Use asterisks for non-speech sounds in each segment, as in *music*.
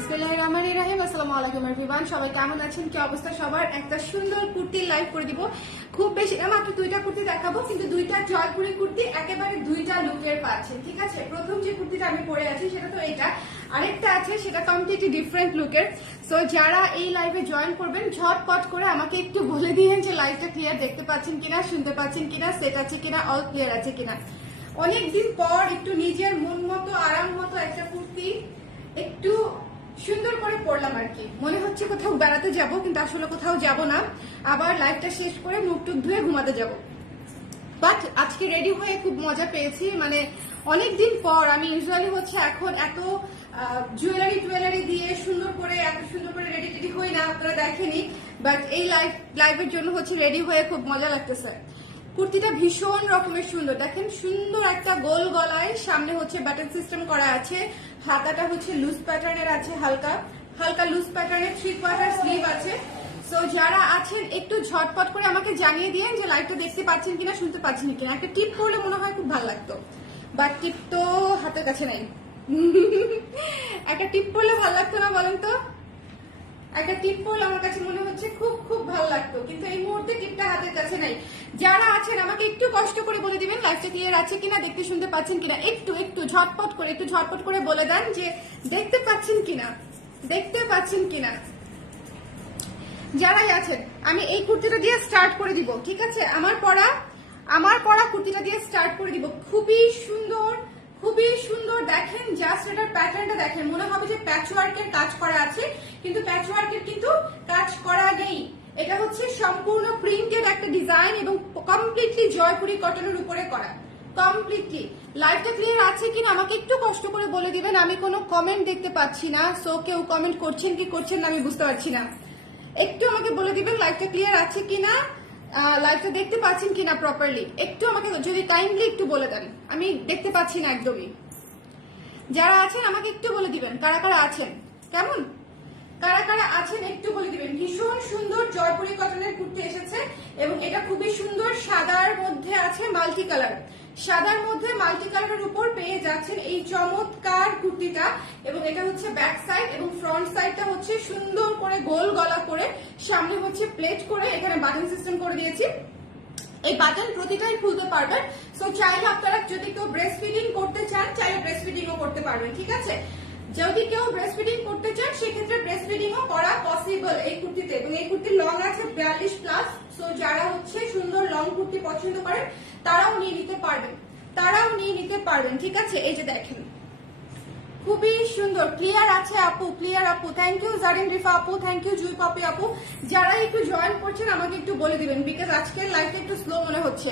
বিসমিল্লাহির রহমানির সবাই কেমন আছেন? কি অবস্থা? সবার একটা সুন্দর কুর্তি লাইভ করে দিব। খুব বেশি মাত্র দুইটা কুর্তি দেখাবো, কিন্তু দুইটা জয়পুরি কুর্তি, একেবারে দুইটা লুকের পাচ্ছেন, ঠিক আছে? প্রথম যে কুর্তিটা আমি পরে আছি, সেটা তো আরেকটা আছে, সেটা ডিফারেন্ট লুকের সো যারা এই লাইভে জয়েন করবেন, ঝটপট করে আমাকে একটু বলে দিয়েন যে লাইভটা ক্লিয়ার দেখতে পাচ্ছেন কিনা, শুনতে পাচ্ছেন কিনা সেট আছে কিনা অল ক্লিয়ার আছে কিনা। অনেকদিন পর একটু নিজের মন মতো, আরাম মতো একটা কুর্তি, একটু সুন্দর করে পড়লাম আর কি। মনে হচ্ছে কোথাও বেড়াতে যাব, কিন্তু আসলে কোথাও যাব না। আবার লাইফটা শেষ করে মুখ টুক ধুয়ে ঘুমাতে যাব। বাট আজকে রেডি হয়ে খুব মজা পেয়েছি। মানে অনেক দিন পর আমি ইউজুয়ালি হচ্ছে এখন এত জুয়েলারি টুয়েলারি দিয়ে সুন্দর করে, এত সুন্দর করে রেডি টেডি হই না, আপনারা দেখেনি। বাট এই লাইফ লাইফের জন্য হচ্ছে রেডি হয়ে খুব মজা লাগতেছে। কুর্তিটা ভীষণ রকমের সুন্দর। দেখেন সুন্দর একটা গোল গলায় সামনে হচ্ছে ব্যাটন সিস্টেম করা আছে। হাতাটা হচ্ছে লুজ প্যাটার্নের আছে হালকা। হালকা লুজ প্যাটার্নের থ্রি কোয়ার্টার স্লিভ আছে। সো যারা আছেন, একটু ঝটপট করে আমাকে জানিয়ে দিয়েন যে লাইভটা দেখতে পাচ্ছেন কিনা, শুনতে পাচ্ছেন কিনা। একটা টিপ করলে মনে হয় খুব ভালো লাগতো। বাট টিপ তো হাতের কাছে নাই। *laughs* একটা টিপ করলে ভালো লাগতো না বলেন তো? একটা টিপ পড়লে আমার কাছে মনে হচ্ছে খুব খুব ভালো লাগতো। কিন্তু এই মুহূর্তে টিপটা হাতের কাছে নাই। যারা আছেন, আমাকে একটু কষ্ট করে বলে দিবেন লাইফটা ক্লিয়ার আছে কিনা, দেখতে শুনতে পাচ্ছেন কিনা, একটু একটু ঝটপট করে, একটু ঝটপট করে বলে দেন যে দেখতে পাচ্ছেন কিনা, দেখতে পাচ্ছেন কিনা। যারাই আছেন, আমি এই কুর্তিটা দিয়ে স্টার্ট করে দিব, ঠিক আছে? আমার পরা আমার পরা কুর্তিটা দিয়ে স্টার্ট করে দিব। খুবই সুন্দর খুবই সুন্দর দেখেন জাস্ট এটার প্যাটার্নটা দেখেন। মনে হবে যে প্যাচ ওয়ার্কের কাজ করা আছে, কিন্তু প্যাচ ওয়ার্কের কিন্তু কাজ করা নেই। এটা হচ্ছে সম্পূর্ণ প্রিন্টেড একটা ডিজাইন এবং কমপ্লিটলি জয়পুরি কটনের উপরে করা। কমপ্লিটলি লাইভটা ক্লিয়ার আছে কিনা আমাকে একটু কষ্ট করে বলে দিবেন, আমি কোনো কমেন্ট দেখতে পাচ্ছি না সো কেউ কমেন্ট করছেন কি করছেন না আমি বুঝতে পারছি না। একটু আমাকে বলে দিবেন লাইভটা ক্লিয়ার আছে কিনা? লাইভটা দেখতে পাচ্ছেন কিনা প্রপারলি একটু আমাকে যদি টাইমলি একটু বলে দেন। আমি দেখতে পাচ্ছি না একদমই। যারা আছেন, আমাকে একটু বলে দিবেন। কারা কারা আছেন? কেমন? কারা কারা আছেন, একটু বলে দিবেন। ভীষণ সুন্দর জয়পুরি কটনের কুর্তি এসেছে এবং এটা খুবই সুন্দর সাদার মধ্যে আছে মাল্টি কালার সাদার মধ্যে মাল্টি কালারের উপর পেয়ে যাচ্ছেন এই চমৎকার কুর্তিটা এবং এটা হচ্ছে ব্যাক সাইড এবং ফ্রন্ট সাইডটা হচ্ছে সুন্দর করে গোল গলা করে সামনে হচ্ছে প্লেট করে এখানে বাটন সিস্টেম করে দিয়েছি। এই বাটন প্রতিটাই খুলতে পারবেন। সো চাইলে আপনারা যদি কেউ ব্রেস্ট ফিডিং করতে চান, চাইলে ব্রেস্ট ফিডিংও করতে পারবেন, ঠিক আছে? যদি কেউ ব্রেস্ট ফিডিং করতে চান, সেক্ষেত্রে ব্রেস্ট ফিডিংও করা পসিবল এই কুর্তিতে। এবং এই কুর্তির লং আছে বিয়াল্লিশ প্লাস সো যারা হচ্ছে সুন্দর লং কুর্তি পছন্দ করেন, তারাও নিয়ে নিতে পারবেন। তারাও নিয়ে নিতে পারবেন, ঠিক আছে? এই যে দেখেন। খুবই সুন্দর। ক্লিয়ার আছে আপু ক্লিয়ার আপু। থ্যাংক ইউ জারিন রিফা আপু থ্যাংক ইউ জুই পাপি আপু। যারা একটু জয়েন করছেন, আমাকে একটু বলে দিবেন বিকজ আজকের লাইফটা একটু স্লো মনে হচ্ছে।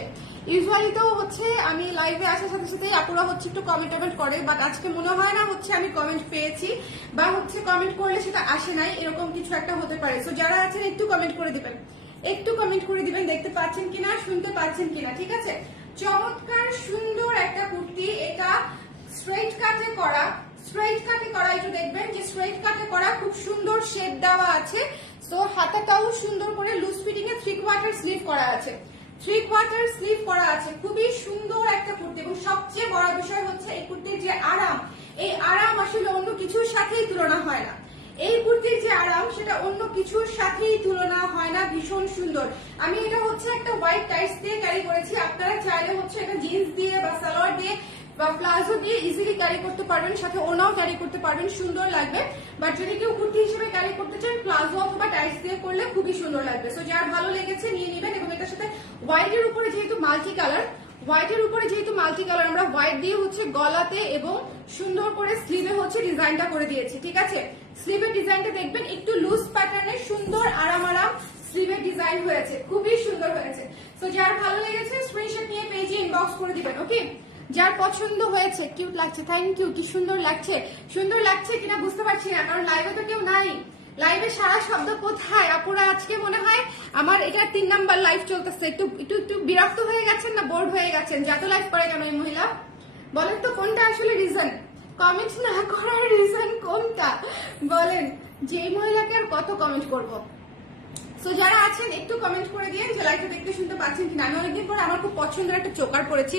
ইউজুয়ালি তো হচ্ছে আমি লাইভে আসার সাথে সাথেই আপুরা হচ্ছে একটু কমেন্ট টমেন্ট করে বাট আজকে মনে হয় না হচ্ছে আমি কমেন্ট পেয়েছি, বা হচ্ছে কমেন্ট করলে সেটা আসে নাই, এরকম কিছু একটা হতে পারে। সো যারা আছেন, একটু কমেন্ট করে দিবেন। একটু কমেন্ট করে দিবেন, দেখতে পাচ্ছেন কিনা, শুনতে পাচ্ছেন কিনা, ঠিক আছে? চমৎকার, সুন্দর একটা কুর্তি, এটা স্ট্রেট কাটে করা স্ট্রেট কাটে করা, একটু দেখবেন যে স্ট্রেট কাটে করা খুব সুন্দর শেপ দেওয়া আছে। সো হাতাটাও সুন্দর করে লুজ ফিটিং এ থ্রি কোয়ার্টার স্লিভ করা আছে। থ্রি কোয়ার্টার স্লিভ করা আছে। খুবই সুন্দর একটা কুর্তি এবং সবচেয়ে বড় বিষয় হচ্ছে এই কুর্তির যে আরাম, এই আরাম আসলে অন্য কিছুর সাথেই তুলনা হয় না। এই কুর্তির যে আরাম, সেটা অন্য কিছুর সাথেই তুলনা হয় না। ভীষণ সুন্দর। আমি এটা হচ্ছে একটা হোয়াইট টাইস দিয়ে ক্যারি করেছি। আপনারা চাইলে হচ্ছে এটা জিন্স দিয়ে বা সালোয়ার দিয়ে বা প্লাজো দিয়ে ইজিলি ক্যারি করতে পারবেন, সাথে ওনাও ক্যারি করতে পারবেন। সুন্দর লাগবে। বাট যদি কেউ কুর্তি হিসেবে ক্যারি অথবা দিয়ে করলে খুবই সুন্দর লাগবে। সো যার ভালো লেগেছে নিয়ে নেবেন এবং এটার সাথে হোয়াইটের উপরে যেহেতু মাল্টি কালার হোয়াইটের উপরে যেহেতু মাল্টি কালার আমরা হোয়াইট দিয়ে হচ্ছে গলাতে এবং সুন্দর করে স্লিভে হচ্ছে ডিজাইনটা করে দিয়েছি, ঠিক আছে? স্লিভের ডিজাইনটা দেখবেন, একটু লুজ প্যাটার্নের সুন্দর আরাম আরাম স্লিভের ডিজাইন হয়েছে, খুবই সুন্দর হয়েছে। তো যার ভালো লেগেছে স্ক্রিনশট নিয়ে পেজে ইনবক্স করে দিবেন ওকে যার পছন্দ হয়েছে কিউট লাগছে থ্যাংক ইউ কি সুন্দর লাগছে? সুন্দর লাগছে কিনা বুঝতে পারছি না, কারণ লাইভে তো কেউ নাই। লাইভে সারা শব্দ কোথায়? আপুরা, আজকে মনে হয় আমার এটা তিন নাম্বার লাইভ চলতেছে। একটু একটু একটু বিরক্ত হয়ে গেছেন না বোর্ড হয়ে গেছেন? যত লাইভ করে কেন এই মহিলা? বলেন তো কোনটা আসলে রিজন কমেন্ট না করার রিজন কোনটা? বলেন যে মহিলাকে আর কত কমেন্ট করব? সো যারা আছেন, একটু কমেন্ট করে দিন যে লাইভটা দেখতে শুনতে পাচ্ছেন কিনা। আমি অনেকদিন পর আমার খুব পছন্দের একটা চোকার পরেছি।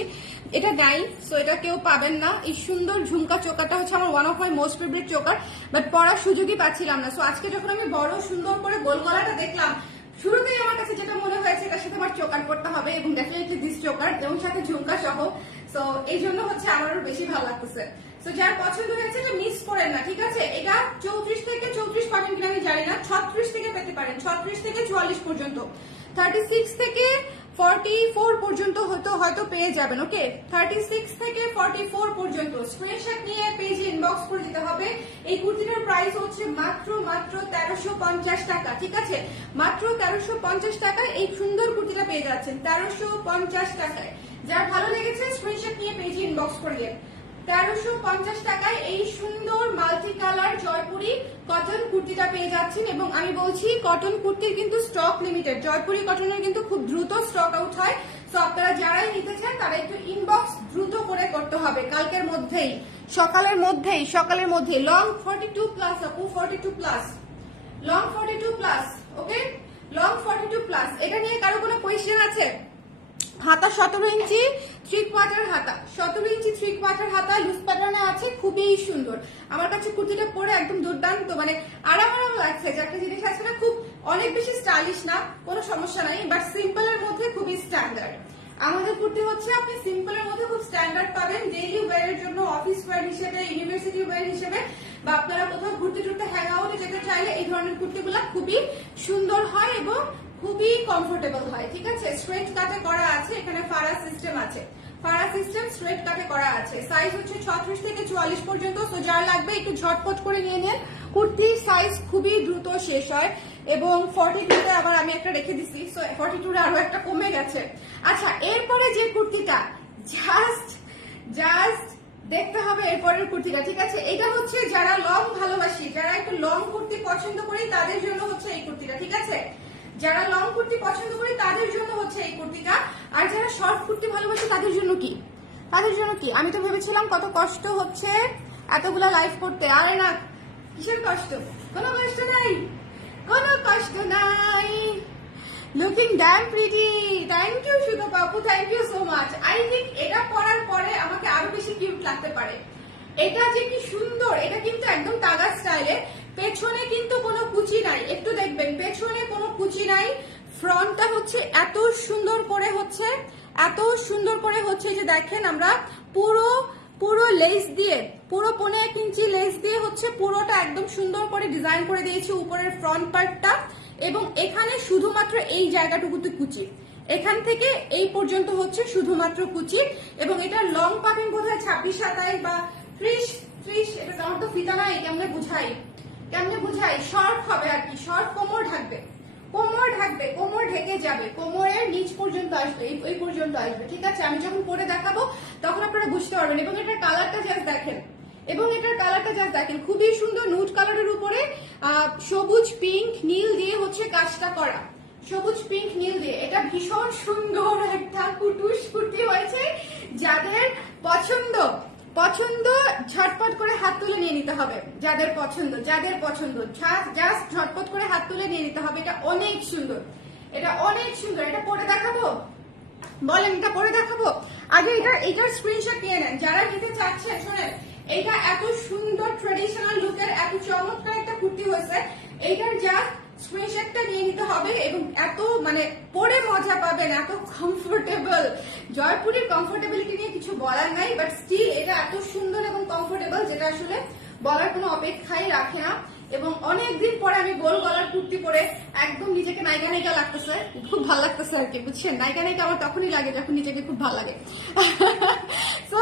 এটা নাই সো এটা কেউ পাবেন না। এই সুন্দর ঝুমকা চোকারটা হচ্ছে আমার one of my most favourite choker but পরার সুযোগই পাচ্ছিলাম না। সো আজকে যখন আমি বড়, সুন্দর করে গোল গলাটা দেখলাম, শুরুতেই আমার কাছে যেটা মনে হয়েছে, এটার সাথে আমার চোকার করতে হবে এবং ডেফিনেটলি দিস চোকার এবং সাথে ঝুমকা সহ। সো এই জন্য হচ্ছে আমার আরও বেশি ভালো লাগতেছে। সো যার পছন্দ হয়েছে এটা মিস করেন না, ঠিক আছে? এটা চৌত্রিশ থেকে চৌত্রিশ পাবেন কিনা আমি জানি না। ছত্রিশ থেকে পেতে পারেন। ছত্রিশ থেকে চুয়াল্লিশ পর্যন্ত। থার্টি সিক্স থেকে ফর্টি ফোর পর্যন্ত হয়তো হয়তো পেয়ে যাবেন ওকে থার্টি সিক্স থেকে ফর্টি ফোর পর্যন্ত। স্ক্রিনশট নিয়ে পেজে ইনবক্স করে দিতে হবে। এই কুর্তিটার প্রাইস হচ্ছে মাত্র মাত্র তেরোশো পঞ্চাশ টাকা, ঠিক আছে? মাত্র তেরোশো পঞ্চাশ টাকায় এই সুন্দর কুর্তিটা পেয়ে যাচ্ছেন, তেরোশো পঞ্চাশ টাকায়। যার ভালো লেগেছে স্ক্রিনশট নিয়ে পেজে ইনবক্স করিয়ে তেরোশো পঞ্চাশ টাকায় এই সুন্দর মাল্টি কালার জয়পুরি কটন কুর্তিটা পেয়ে যাচ্ছেন এবং আমি বলছি, কটন কুর্তির কিন্তু স্টক লিমিটেড জয়পুরি কটনের কিন্তু খুব দ্রুত স্টক আউট হয়। তো আপনারা যারাই নিতে চান, তারা একটু ইনবক্স দ্রুত করে করতে হবে কালকের মধ্যেই, সকালের মধ্যেই, সকালের মধ্যে। লং ফর্টি টু প্লাস আপু forty two plus long forty two plus okay long forty two plus এটা নিয়ে কারও কোনো কোয়েশ্চেন আছে? হাতা সতেরো ইঞ্চি থ্রি কোয়ার্টার হাতা। সতেরো ইঞ্চি থ্রি কোয়ার্টার হাতা লুজ প্যাটার্নে আছে, খুবই সুন্দর। আমার কাছে কুর্তিটা পরে একদম দুর্দান্ত মানে আরাম আরাম লাগছে যে একটা জিনিস আছে না, খুব অনেক বেশি স্টাইলিশ না, কোনো সমস্যা নাই বাট সিম্পলের মধ্যে খুবই স্ট্যান্ডার্ড আমাদের কুর্তি হচ্ছে, আপনি সিম্পলের মধ্যে খুব স্ট্যান্ডার্ড পাবেন ডেইলি ওয়ারের জন্য অফিস ওয়ার হিসেবে ইউনিভার্সিটি ওয়ার হিসেবে, বা আপনারা কোথাও ঘুরতে টুরতে হ্যাং আউটে যেতে চাইলে, এই ধরনের কুর্তিগুলো খুবই সুন্দর হয় এবং খুবই কমফোর্টেবল হয়, ঠিক আছে? স্ট্রেট কাটে করা আছে, এখানে ফারা সিস্টেম আছে। ফারা সিস্টেম স্ট্রেট কাটে করা আছে। সাইজ হচ্ছে ছত্রিশ থেকে চুয়াল্লিশ পর্যন্ত তো যার লাগবে একটু ঝটপট করে নিয়ে নেন। কুর্তির সাইজ খুবই দ্রুত শেষ হয়, এবং ফর্টি টুতে আবার আমি একটা রেখে দিছি সো ফর্টি টুতে আরও একটা কমে গেছে। আচ্ছা এরপরে যে কুর্তিটা জাস্ট জাস্ট দেখতে হবে এরপরের কুর্তিটা, ঠিক আছে? এটা হচ্ছে যারা লং ভালোবাসি, যারা একটু লং কুর্তি পছন্দ করি তাদের জন্য হচ্ছে এই কুর্তিটা, ঠিক আছে? যারা লং কুর্তি পছন্দ করে, তাদের জন্য হচ্ছে এই কুর্তিটা। আর যারা শর্ট কুর্তি ভালোবাসে, তাদের জন্য কি? তাদের জন্য কি? আমি তো ভেবেছিলাম কত কষ্ট হচ্ছে এতগুলা লাইভ করতে। আরে না, কিসের কষ্ট? কোনো কষ্ট নাই, কোনো কষ্ট নাই। Looking damn pretty thank you সুতো বাবু thank you so much I think এটা পরার পরে আমাকে আরও বেশি কিউট লাগতে পারে। এটা যে কি সুন্দর, এটা কিন্তু একদম টাগা স্টাইলে পেছনে কিন্তু কোনো কুচি নাই। একটু দেখবেন, পেছনে কোনো কুচি নাই। ফ্রন্টটা হচ্ছে এত সুন্দর করে হচ্ছে, এত সুন্দর করে হচ্ছে যে দেখেন আমরা পুরো পুরো লেস দিয়ে, পুরো পনেরো এক ইঞ্চি লেস দিয়ে হচ্ছে পুরোটা একদম সুন্দর করে ডিজাইন করে দিয়েছি উপরের ফ্রন্ট পার্টটা এবং এখানে শুধুমাত্র এই জায়গাটুকুতে কুচি। এখান থেকে এই পর্যন্ত হচ্ছে শুধুমাত্র কুচি। এবং এটা লং পাবেন বোধহয় ছাব্বিশ সাতাইশ বা ত্রিশ ত্রিশ, এটা আমার তো ফিতা নাই কেমনে বুঝাই। কেমনে বুঝাই? শর্ট হবে আর কি। শর্ট কোমর ঢাকবে। কোমর ঢাকবে, কোমর ঢেকে যাবে। কোমরের নিচ পর্যন্ত আসবে, এই- পর্যন্ত আসবে। ঠিক আছে? আমি যখন পরে দেখাবো, তখন আপনারা বুঝতে পারবেন। এবং এটার কালারটা জাস্ট দেখেন। এবং এটার কালারটা জাস্ট দেখেন। খুবই সুন্দর নুট কালারের উপরে সবুজ পিঙ্ক নীল দিয়ে হচ্ছে কাজটা করা। সবুজ পিঙ্ক নীল দিয়ে। এটা ভীষণ সুন্দর একটা কুটুস কুর্তি হয়েছে। যাদের পছন্দ পছন্দ, ঝটপট করে হাত তুলে নিয়ে নিতে হবে যাদের পছন্দ যাদের পছন্দ। জাস্ট ঝটপট করে হাত তুলে নিয়ে নিতে হবে। এটা অনেক সুন্দর। এটা অনেক সুন্দর। এটা পরে দেখাবো? বলেন, এটা পরে দেখাবো? আগে এটা এটার স্ক্রিনশট নিয়ে নেন। যারা নিতে চাচ্ছেন, শোনেন এটা এত সুন্দর ট্রেডিশনাল লুকের এত চমৎকার একটা কুর্তি হয়েছে। এইটার যা স্ক্রিনশটটা নিয়ে নিতে হবে এবং এত মানে পরে মজা পাবেন, এত কমফোর্টেবল জয়পুরের কমফোর্টেবিলিটি নিয়ে কিছু বলার নাই বাট স্টিল এটা এত সুন্দর এবং কমফোর্টেবল যেটা আসলে বলার কোনো অপেক্ষাই রাখে না। এবং অনেকদিন পরে আমি গোল গলার কুর্তি পরে একদম নিজেকে নায়িকা নায়িকা লাগতেছে, খুব ভালো লাগতেছে আর কি, বুঝছেন? নায়িকা নায়িকা আমার তখনই লাগে যখন নিজেকে খুব ভালো লাগে। *laughs* তো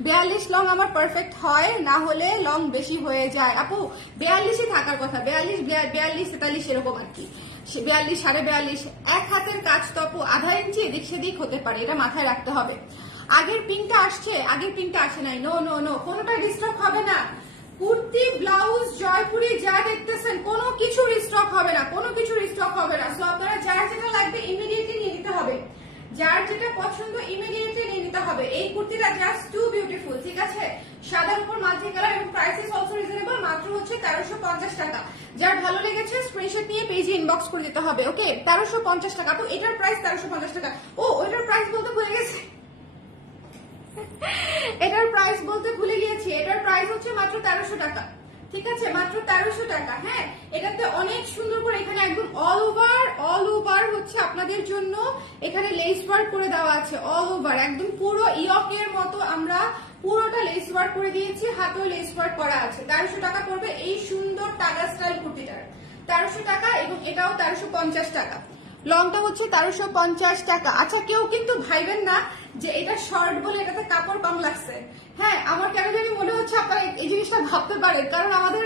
বিয়াল্লিশ লং আমার পারফেক্ট হয়, না হলে লং বেশি হয়ে যায়। আপু, বিয়াল্লিশই থাকার কথা, বিয়াল্লিশ বিয়াল্লিশ, তেতাল্লিশ এরকম আর কি। বিয়াল্লিশ, সাড়ে বিয়াল্লিশ, এক হাতের কাজ তো আপু আধা ইঞ্চি এদিক সেদিক হতে পারে, এটা মাথায় রাখতে হবে। আগের পিনটা আসছে, আগের পিনটা আসে নাই নো নো নো কোনোটা ডিস্টার্ব হবে না। কুর্তি, ব্লাউজ, জয়পুরি, যা দেখতেছেন, কোনো কিছু রিস্টক হবে না, কোনো কিছু রিস্টক হবে না। সো আপনারা যার যেটা লাগবে ইমিডিয়েটলি নিয়ে নিতে হবে। যার যেটা পছন্দ ইমিডিয়েটলি নিয়ে নিতে হবে। এই কুর্তিটা জাস্ট টু বিউটিফুল ঠিক আছে? সাদার উপর মাল্টি কালার এবং প্রাইসেস অলসো রিজনেবল মাত্র হচ্ছে তেরোশো পঞ্চাশ টাকা। যার ভালো লেগেছে স্ক্রিনশট নিয়ে পেজ ইনবক্স করে দিতে হবে ওকে তেরোশো পঞ্চাশ টাকা। আপু এটার প্রাইস তেরোশো পঞ্চাশ টাকা। ও, ওইটার প্রাইস বলতে ভুলে গেছি। এটার প্রাইস বলতে ভুলে গিয়েছি। এটার প্রাইস হচ্ছে মাত্র তেরোশো টাকা। ঠিক আছে? মাত্র তেরোশো টাকা হ্যাঁ? এটাতে অনেক সুন্দর করে এখানে একদম অল ওভার অল ওভার হচ্ছে আপনাদের জন্য এখানে লেস ওয়ার্ক করে দেওয়া আছে অল ওভার একদম পুরো ইয়কের মতো আমরা পুরোটা লেস ওয়ার্ক করে দিয়েছি, হাতেও লেস ওয়ার্ক করা আছে। তেরোশো টাকা পড়বে এই সুন্দর টাকা স্টাইল কুর্তিটার। তেরোশো টাকা এবং এটাও তেরোশো পঞ্চাশ টাকা। লংটা হচ্ছে তেরোশো পঞ্চাশ টাকা। আচ্ছা কেউ কিন্তু ভাইবেন না যে এটা শর্ট বলে এটাতে কাপড় কম লাগছে। হ্যাঁ আমার কেন জানি মনে হচ্ছে আপনারা এই জিনিসটা ভাবতে পারেন। কারণ আমাদের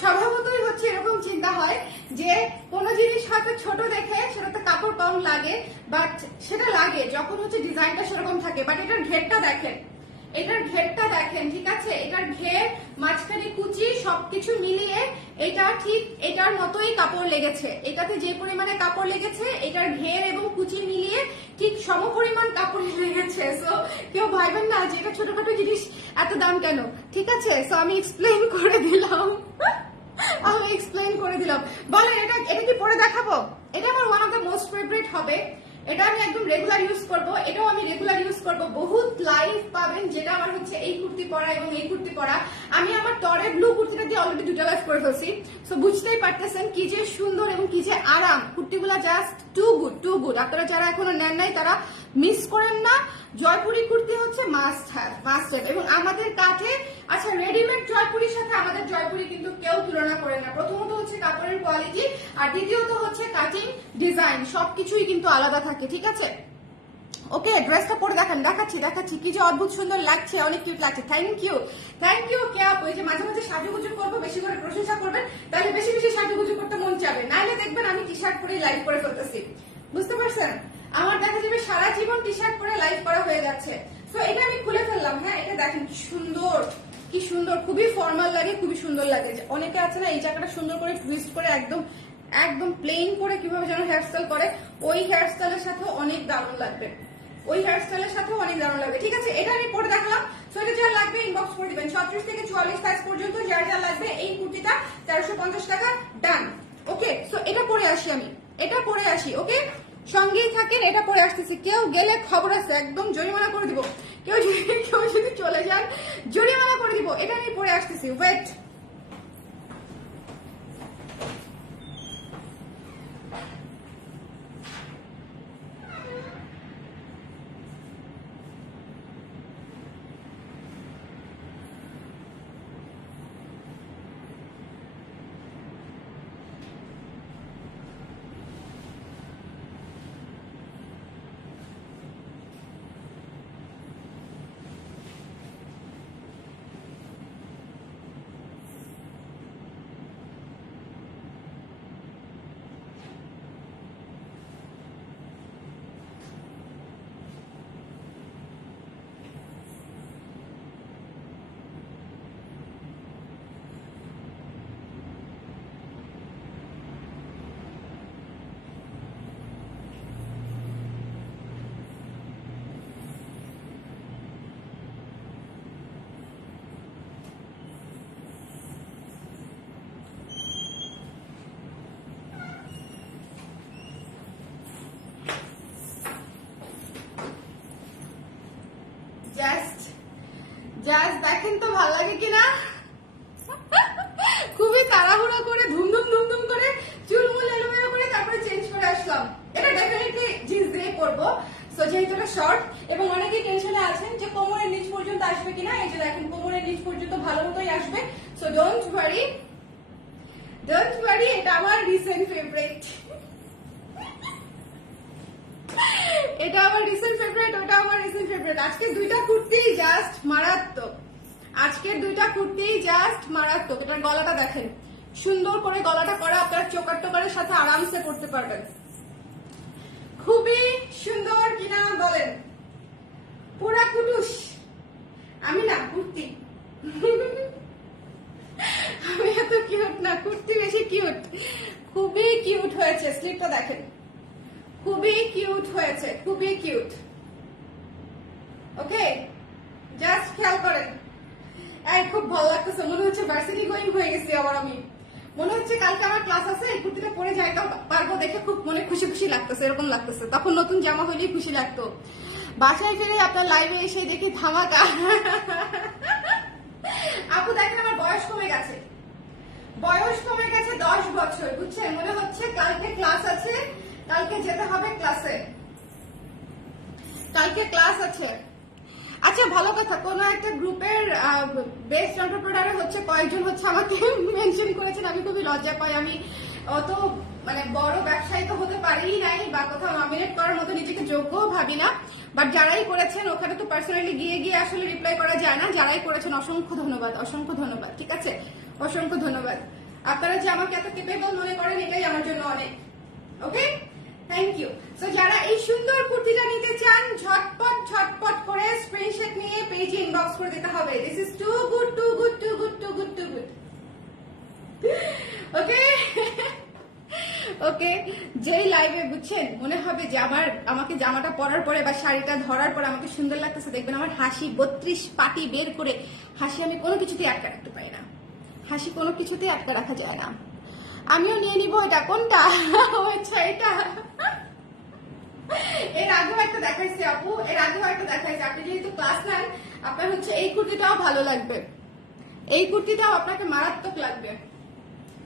স্বভাবতই হচ্ছে এরকম চিন্তা হয় যে কোনো জিনিস হয়তো ছোট দেখে সেটাতে কাপড় কম লাগে, বাট সেটা লাগে, যখন হচ্ছে ডিজাইনটা সেরকম থাকে। বাট এটার ঘেরটা দেখেন। এটার ঘেরটা দেখেন, ঠিক আছে? এটার ঘের, মাঝখানে কুচি, সবকিছু মিলিয়ে এটা ঠিক এটার মতোই কাপড় লেগেছে। এটাতে যে পরিমাণে কাপড় লেগেছে, এটার ঘের এবং কুচি মিলিয়ে ঠিক সম পরিমাণ কাপড় লেগেছে। সো কেউ ভাইবেন না যে এটা ছোটখাটো জিনিস, এত দাম কেন? ঠিক আছে? সো আমি এক্সপ্লেন করে দিলাম। *laughs* আমি এক্সপ্লেন করে দিলাম। বলেন, এটা এটা কি পরে দেখাবো? এটা আমার one of the most favourite হবে। এটা আমি একদম রেগুলার ইউজ করব, এটাও আমি রেগুলার ইউজ করব। বহুত লাইভ পাবেন যেটা আমার হচ্ছে এই কুর্তি পরা এবং এই কুর্তি পরা। আমি আমার টরে ব্লু কুর্তিটা দিয়ে অলরেডি দুটো লাইভ করে ফেলছি। সো বুঝতেই পারতেছেন কি যে সুন্দর এবং কি যে আরাম। কুর্তিগুলা just too good too good আপনারা যারা এখনও নেন নাই, তারা মিস করেন না। জয়পুরি কুর্তি হচ্ছে মাস্ট হ্যাভ মাস্ট হ্যাভ এবং আমাদের কাঠে আচ্ছা রেডিমেড জয়পুরির সাথে আমাদের জয়পুরি কিন্তু কেউ তুলনা করে না। প্রথমত হচ্ছে কাপড়ের কোয়ালিটি আর দ্বিতীয়ত হচ্ছে কাটিং ডিজাইন সবকিছুই কিন্তু আলাদা থাকে, ঠিক আছে? ওকে, ড্রেসটা পরে দেখান, দেখাচ্ছি দেখাচ্ছি। কি যে অদ্ভুত সুন্দর লাগছে, অনেক কিউট লাগছে। থ্যাংক ইউ থ্যাংক ইউ কে আপু? এই যে মাঝে মাঝে সাজুগুজু করব, বেশি করে প্রশংসা করবেন, তাহলে বেশি বেশি সাজুগুজু করতে মন চাবে। নাইলে দেখবেন আমি টি শার্ট পরে লাইভ করে ফেলতেছি। বুঝতে পারছেন? আমার দেখা যাবে সারা জীবন টি শার্ট পরে লাইভ করা হয়ে যাচ্ছে। তো এটা আমি খুলে ফেললাম। হ্যাঁ এটা দেখেন সুন্দর। কি সুন্দর, খুবই ফর্মাল লাগে, খুবই সুন্দর লাগে। অনেকে আছে না, এই জায়গাটা সুন্দর করে টুইস্ট করে একদম একদম প্লেন করে কীভাবে যেন হেয়ারস্টাইল করে, ওই হেয়ারস্টাইলের সাথে অনেক দারুণ লাগবে। ওই হেয়ারস্টাইলের সাথেও অনেক দারুণ লাগবে। ঠিক আছে, এটা আমি পরে দেখালাম। সো এটা যা লাগবে ইনবক্স করে দিবেন। ছত্রিশ থেকে চুয়াল্লিশ সাইজ পর্যন্ত যার যা লাগবে, এই কুর্তিটা তেরোশো পঞ্চাশ টাকা ডান ওকে সো এটা পরে আসি আমি। এটা পরে আসি ওকে সঙ্গেই থাকেন, এটা পরে আসতেছি। কেউ গেলে খবর আছে, একদম জরিমানা করে দিব। কেউ যদি কেউ যদি চলে যান, জরিমানা করে দিব। এটা আমি পরে আসতেছি। ওয়েট জাস্ট জাস্ট দেখেন তো ভালো লাগে কিনা? খুবই তাড়াহুড়ো করে ধুম ধুম ধুম ধুম করে চুলমুল এলোমেলো করে তারপরে চেঞ্জ করে আসলাম। এটা ডেফিনেটলি জিন্স দিয়ে পরবো। সো যেহেতু শর্ট এবং অনেকেই টেনশনে আছেন যে কোমরের নিচ পর্যন্ত আসবে কিনা, এই যে দেখেন, কোমরের নিচ পর্যন্ত ভালো মতোই আসবে। So don't worry don't worry এটা আমার রিসেন্ট ফেভারিট এটা আমার রিসেন্ট ফেভারিট ওটা আমার রিসেন্ট ফেভারিট আজকে দুইটা কুর্তি জাস্ট মারাত্মক। আজকের দুইটা কুর্তি জাস্ট মারাত্মক। এটার গলাটা দেখেন। সুন্দর করে গলাটা করা, আপনারা চোকার টোকারের সাথে আরামসে করতে পারবেন। খুবই সুন্দর কিনা বলেন। পুরা কুটুস। আমি না, কুর্তি। আমি এত কিউট না, কুর্তি বেশি কিউট খুবই কিউট হয়েছে, স্লিপটা দেখেন। খুবই কিউট হয়েছে, খুবই কিউট ওকে জাস্ট খেয়াল এই, খুব ভালো লাগতেছে। মনে হচ্ছে ভার্সিটি গোয়িং হয়ে গেছি আবার আমি। মনে হচ্ছে কালকে আমার ক্লাস আছে, এই কুর্তিটা পরে যাইতে পারব দেখে খুব মনে খুশি খুশি লাগতেছে, এরকম লাগতেছে। তখন নতুন জামা হলেই খুশি লাগতো। বাসায় ফিরে আপনার লাইভে এসে দেখি ধামাকা। আপু দেখেন আমার বয়স কমে গেছে। বয়স কমে গেছে দশ বছর, বুঝছেন? মনে হচ্ছে কালকে ক্লাস আছে, কালকে যেতে হবে ক্লাসে কালকে ক্লাস আছে। আচ্ছা ভালো কথা। কোন একটা গ্রুপের বেস্ট এন্টারপ্রেনারে হচ্ছে কয়েকজন হচ্ছে আমাকে মেনশন করেছেন। আমি খুবই লজ্জা পাই। আমি অত মানে বড় ব্যবসায়ী তো হতে পারি নাই বা কোথাও নমিনেট করার মতো নিজেকে যোগ্য ভাবি না। বাট যারাই করেছেন, ওখানে তো পার্সোনালি গিয়ে গিয়ে আসলে রিপ্লাই করা যায় না। যারাই করেছেন, অসংখ্য ধন্যবাদ অসংখ্য ধন্যবাদ। ঠিক আছে? অসংখ্য ধন্যবাদ। আপনারা যে আমাকে এত কেপেবল মনে করেন, এটাই আমার জন্য অনেক। ওকে থ্যাংক ইউ সো যারা এই সুন্দর কুর্তিটা নিতে চান, ঝটপট ঝটপট করে স্ক্রিনশট নিয়ে পেজে ইনবক্স করে দিতে হবে। This is too good too good too good too good too good okay okay যেই লাইভে বুঝছেন, মনে হবে যে আমার, আমাকে জামাটা পরার পরে বা শাড়িটা ধরার পরে আমাকে সুন্দর লাগতেছে। দেখবেন আমার হাসি বত্রিশ পাটি বের করে, হাসি আমি কোনো কিছুতেই আটকা রাখতে পারি না। হাসি কোনো কিছুতেই আটকা রাখা যায় না। আমিও নিয়ে নিব, এটা কোনটা? *laughs* আচ্ছা এটা। এর আগেও একটা দেখাইছি আপু, এর আগেও একটা দেখাইছি। আপনি যেহেতু ক্লাস নেন আপনার হচ্ছে এই কুর্তিটাও ভালো লাগবে। এই কুর্তিটাও আপনাকে মারাত্মক লাগবে।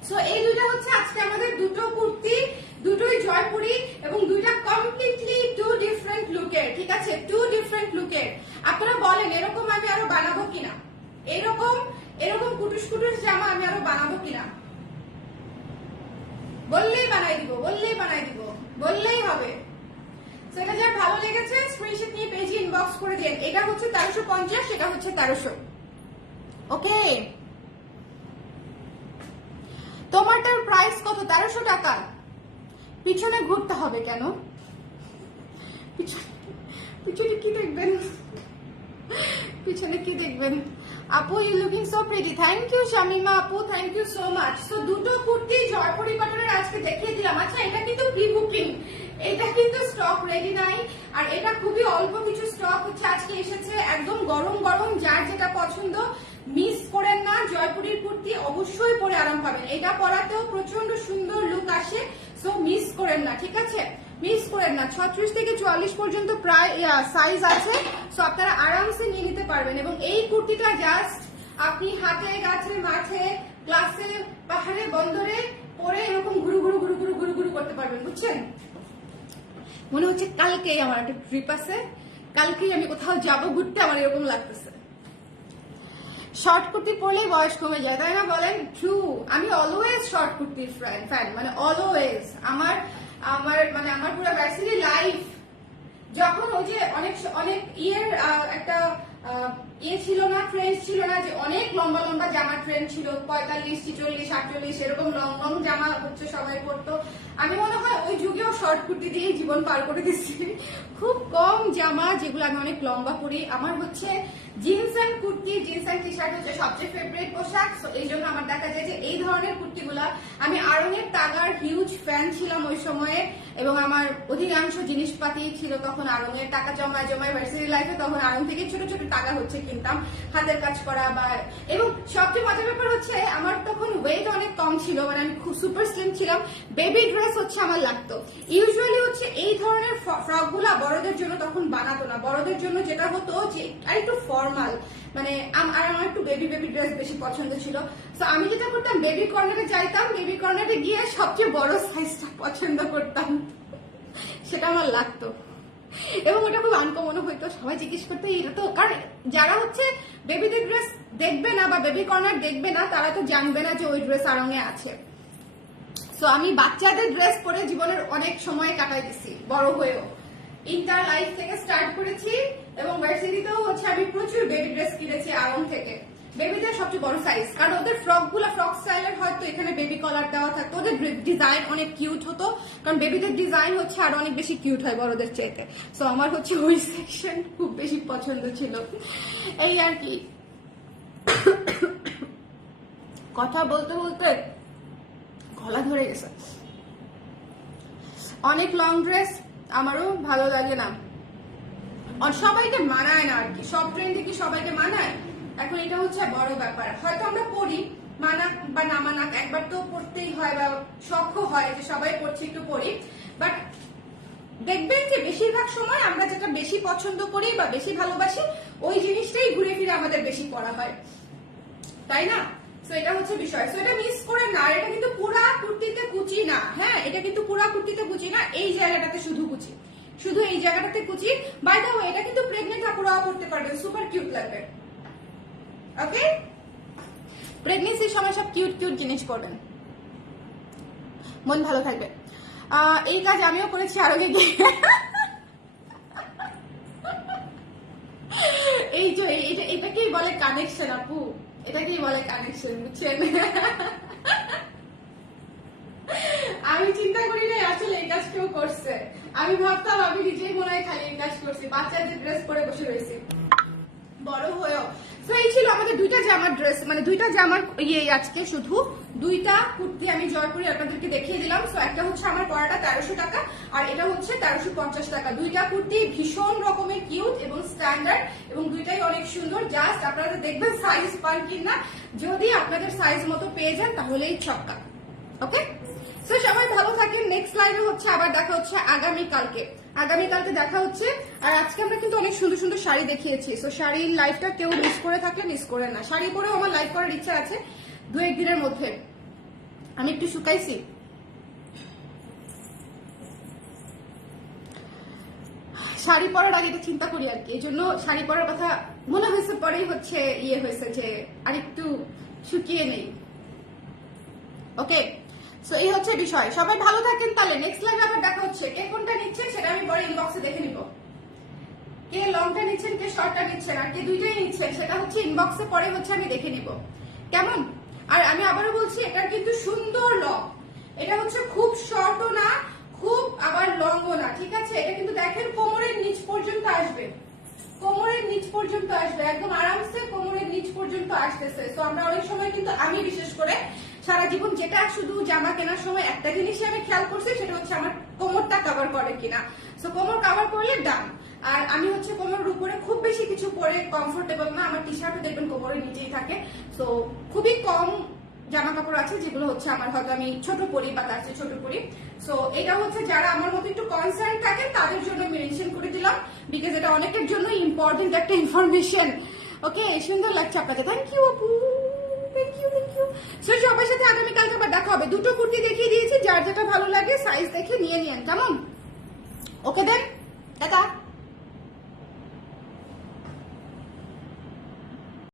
সো এই দুইটা হচ্ছে আজকে আমাদের দুটো কুর্তি, দুটোই জয়পুরি এবং দুইটা কমপ্লিটলি টু ডিফারেন্ট লুকের ঠিক আছে? টু ডিফারেন্ট লুকের আপনারা বলেন, এরকম আমি আরও বানাবো কিনা? এরকম এরকম কুটুস কুটুস জামা আমি আরও বানাবো কিনা? বললেই বানাই দিব, বললেই বানাই দিব, বললেই হবে। সেটা যার ভালো লেগেছে। স্ক্রিনশট নিয়ে পেজে ইনবক্স করে দিন এটা হচ্ছে তেরোশো পঞ্চাশ, এটা হচ্ছে তেরোশো। ওকে তোমারটার প্রাইস কত? তেরোশো টাকা। পিছনে ঘুরতে হবে কেন? পিছনে কি দেখবেন? পিছনে কি দেখবেন? আপু you looking so pretty thank you Shamima আপু thank you so much so দুটো কুর্তি জয়পুরি কটনের আজকে দেখিয়ে দিলাম। আচ্ছা এটা কিন্তু প্রি বুকিং এটা কিন্তু স্টক রেডি নাই। আর এটা খুবই অল্প কিছু স্টক হচ্ছে, আজকে এসেছে একদম গরম গরম, যার যেটা পছন্দ মিস করেন না। জয়পুরির কুর্তি অবশ্যই পরে আরাম পাবেন। এটা পরাতেও প্রচণ্ড সুন্দর লুক আসে সো মিস করেন না, ঠিক আছে? মিস করেন না, ছত্রিশ থেকে চুয়াল্লিশ পর্যন্ত প্রায় সাইজ আছে সো আপনারা আরামসে নিয়ে নিতে পারবেন। এবং এই কুর্তিটা জাস্ট আপনি হাতে, গাছে, মাঠে ক্লাসে পাহাড়ে, বন্দরে পরে এরকম ঘুরু ঘুরু ঘুরু ঘুরু ঘুরু ঘুরু করতে পারবেন, বুঝছেন? মনে হচ্ছে কালকেই আমার একটা ট্রিপ আছে, কালকেই আমি কোথাও যাব, ঘুরতে আমার এরকম লাগতেছে। শর্ট কুর্তি পরলেই বয়স কমে যায়, তাই না বলেন? ট্রু আমি অলওয়েজ শর্ট কুর্তির ফ্যান মানে অলওয়েজ আমার আমার মানে আমার পুরো ভার্সিটি লাইফ যখন ওই যে অনেক অনেক ইয়ের একটা ইয়ে ছিল না ট্রেন্ড ছিল না, যে অনেক লম্বা লম্বা জামা ট্রেন্ড ছিল, পঁয়তাল্লিশ, ছিচল্লিশ, আটচল্লিশ, এরকম লং লং জামা হচ্ছে, সবাই পরতো। আমি মনে হয় ওই যুগেও শর্ট কুর্তি দিয়েই জীবন পার করে দিচ্ছি খুব কম জামা যেগুলো আমি অনেক লম্বা পরি। আমার হচ্ছে jeans and kurti jeans and T shirt হচ্ছে সবচেয়ে ফেভারিট পোশাক। এই জন্য আমার দেখা যায় যে এই ধরনের কুর্তিগুলা আমি আরঙের তাগার হিউজ ফ্যান ছিলাম ওই সময়ে। এবং আমার অধিকাংশ জিনিসপাতি ছিল তখন আরঙের টাকা জমায় জমায় ভার্সিটি লাইফে তখন আরং থেকে ছোট ছোট টাকা হচ্ছে কিনতাম, হাতের কাজ করা বা, এবং সবচেয়ে মজার ব্যাপার হচ্ছে, আমার তখন ওয়েট অনেক কম ছিল মানে আমি খুব সুপার স্লিম ছিলাম বেবি ড্রেস হচ্ছে আমার লাগতো। ইউজুয়ালি হচ্ছে এই ধরনের ফ্রকগুলা বড়দের জন্য তখন বানাতো না। বড়দের জন্য যেটা হতো যে, আর একটু ফর্মাল মানে আর আমার একটু বেবি বেবি ড্রেস বেশি পছন্দ ছিল। তো আমি যেটা করতাম বেবি কর্নারে যাইতাম বেবি কর্নারে গিয়ে সবচেয়ে বড় সাইজটা পছন্দ করতাম। সেটা আমার লাগতো। এবং ওটা খুব আনকমন হইতো সবাই জিজ্ঞেস করতো এটা তো কারণ যারা হচ্ছে বেবিদের ড্রেস দেখবে না বা বেবি কর্নার দেখবে না, তারা তো জানবে না যে ওই ড্রেস আরঙে আছে। সো আমি বাচ্চাদের ড্রেস পরে জীবনের অনেক সময় কাটাই দিছি, বড় হয়েও। ইন্টার লাইফ থেকে স্টার্ট করেছি এবং ভার্সিটিতেও হচ্ছে আমি প্রচুর বেবি ড্রেস কিনেছি আরং থেকে। বেবিদের সবচেয়ে বড় সাইজ কারণ ওদের ফ্রকগুলা ফ্রক স্টাইলের হয়তো এখানে বেবি কলার দেওয়া থাকতো। ওদের ডিজাইন অনেক কিউট হতো। কারণ বেবিদের ডিজাইন হচ্ছে আরও অনেক বেশি কিউট হয় বড়দের চাইতে। সো আমার হচ্ছে ওই সেকশন খুব বেশি পছন্দ ছিল। এই আর কি। কথা বলতে বলতে গলা ধরে গেছে। অনেক লং ড্রেস আমারও ভালো লাগে না। আর সবাইকে মানায় না আর কি। সব ট্রেন্ডে কি সবাইকে মানায়? এখন এটা হচ্ছে বড় ব্যাপার। হয়তো আমরা পড়ি মানাক বা না মানাক একবার তো পড়তেই হয় বা শখ হয় যে সবাই পড়ছে, একটু পড়ি। বাট দেখবেন যে বেশিরভাগ সময় আমরা যেটা বেশি পছন্দ করি বা বেশি ভালোবাসি, ওই জিনিসটাই ঘুরে ফিরে আমাদের বেশি পড়া হয়। তাই না? তো এটা হচ্ছে বিষয়। তো এটা মিস করে না এটা কিন্তু পুরা কুর্তিতে কুচি না। হ্যাঁ এটা কিন্তু পুরা কুর্তিতে কুচি না, এই জায়গাটাতে শুধু কুচি। শুধু এই জায়গাটাতে কুচি। বাই দ্য এটা কিন্তু প্রেগনেন্ট আপুরাও করতে পারবেন সুপার কিউট লাগবে। ওকে প্রেগনেন্সির সময় সব কিউট কিউট জিনিস করবেন। মন ভালো থাকবে। এই কাজ আমিও করেছি আরও গিয়ে। এই যে এটা এটাকেই বলে কানেকশন আপু। এটাকেই বলে কানেকশন বুঝছেন? আমি চিন্তা করি না আসলে এই কাজ কেউ করছে। আমি ভাবতাম, আমি নিজেই মনে হয় খালি এই কাজ করছি। বাচ্চাদের ড্রেস পরে বসে রয়েছি। বড় হয়েও তো এই ছিল আমাদের দুইটা জামার ড্রেস মানে দুইটা জামার ইয়ে আজকে শুধু। দুইটা কুর্তি আমি জয়পুরি আপনাদেরকে দেখিয়ে দিলাম। তো একটা হচ্ছে আমার পড়াটা তেরোশো টাকা, আর এটা হচ্ছে তেরোশো পঞ্চাশ টাকা। দুইটা কুর্তি ভীষণ রকমের কিউট এবং স্ট্যান্ডার্ড এবং দুইটাই অনেক সুন্দর। জাস্ট আপনারা দেখবেন সাইজ পান কিনা। যদি আপনাদের সাইজ মতো পেয়ে যান, তাহলেই ছক্কা। ওকে তো সবাই ভালো থাকেন। নেক্সট লাইভে হচ্ছে আবার দেখা হচ্ছে আগামী কালকে আগামী কালকে দেখা হচ্ছে। আর আজকে আমরা কিন্তু অনেক সুন্দর সুন্দর শাড়ি দেখিয়েছি। সো শাড়ির লাইভটা কেউ মিস করে থাকলে মিস করে না। শাড়ি পরেও আমার লাইভ করার ইচ্ছা আছে দু একদিনের মধ্যে। আমি একটু শুকাইছি। শাড়ি পরার আগে এটা চিন্তা করি আর কি। এই জন্য শাড়ি পরার কথা মনে হয়েছে, পরেই হচ্ছে ইয়ে হয়েছে যে আরেকটু শুকিয়ে নেই। ওকে সো এই হচ্ছে বিষয়। সবাই ভালো থাকেন তাহলে। নেক্সট লাইভে আবার দেখা হচ্ছে। কে কোনটা নিচ্ছেন সেটা আমি পরে ইনবক্সে দেখে নিব। কে লংটা নিচ্ছেন, কে শর্টটা নিচ্ছেন, আর কে দুইটাই নিচ্ছেন, সেটা হচ্ছে ইনবক্সে পরে হচ্ছে আমি দেখে নিব। কেমন? আর আমি আবারও বলছি, এটার কিন্তু সুন্দর লং এটা হচ্ছে খুব শর্টও না, খুব আবার লংও না, ঠিক আছে? এটা কিন্তু দেখেন কোমরের নিচ পর্যন্ত আসবে। কোমরের নিচ পর্যন্ত আসবে। একদম আরামসে কোমরের নিচ পর্যন্ত আসতেছে। তো আমরা অনেক সময় কিন্তু আমি সারা জীবন যেটা শুধু জামা কেনার সময় একটা জিনিসই আমি খেয়াল করছি, সেটা হচ্ছে আমার কোমরটা কভার করে কিনা। তো কোমর কভার করলে ডান আর আমি হচ্ছে কোমরের উপরে খুব বেশি কিছু পরে কমফোর্টেবল না, আমার টি শার্টও দেখবেন কোমরের নিচেই থাকে। তো খুবই কম জামা কাপড় আছে যেগুলো হচ্ছে আমার হয়তো আমি ছোট পরি বা তার ছোট পরি। সো এটা হচ্ছে যারা আমার মতো একটু কনসার্ন থাকে, তাদের জন্য মেনশন করে দিলাম। বিকজ এটা অনেকের জন্য ইম্পর্টেন্ট একটা ইনফরমেশন ওকে সুন্দর লাগছে আপনাকে থ্যাংক ইউ আপু। সো সবার সাথে আগামীকালকে আবার দেখা হবে। দুটো কুর্তি দেখিয়ে দিয়েছি, যার যেটা ভালো লাগে সাইজ দেখে নিয়ে নিয়েন। কেমন? Okay then ta ta.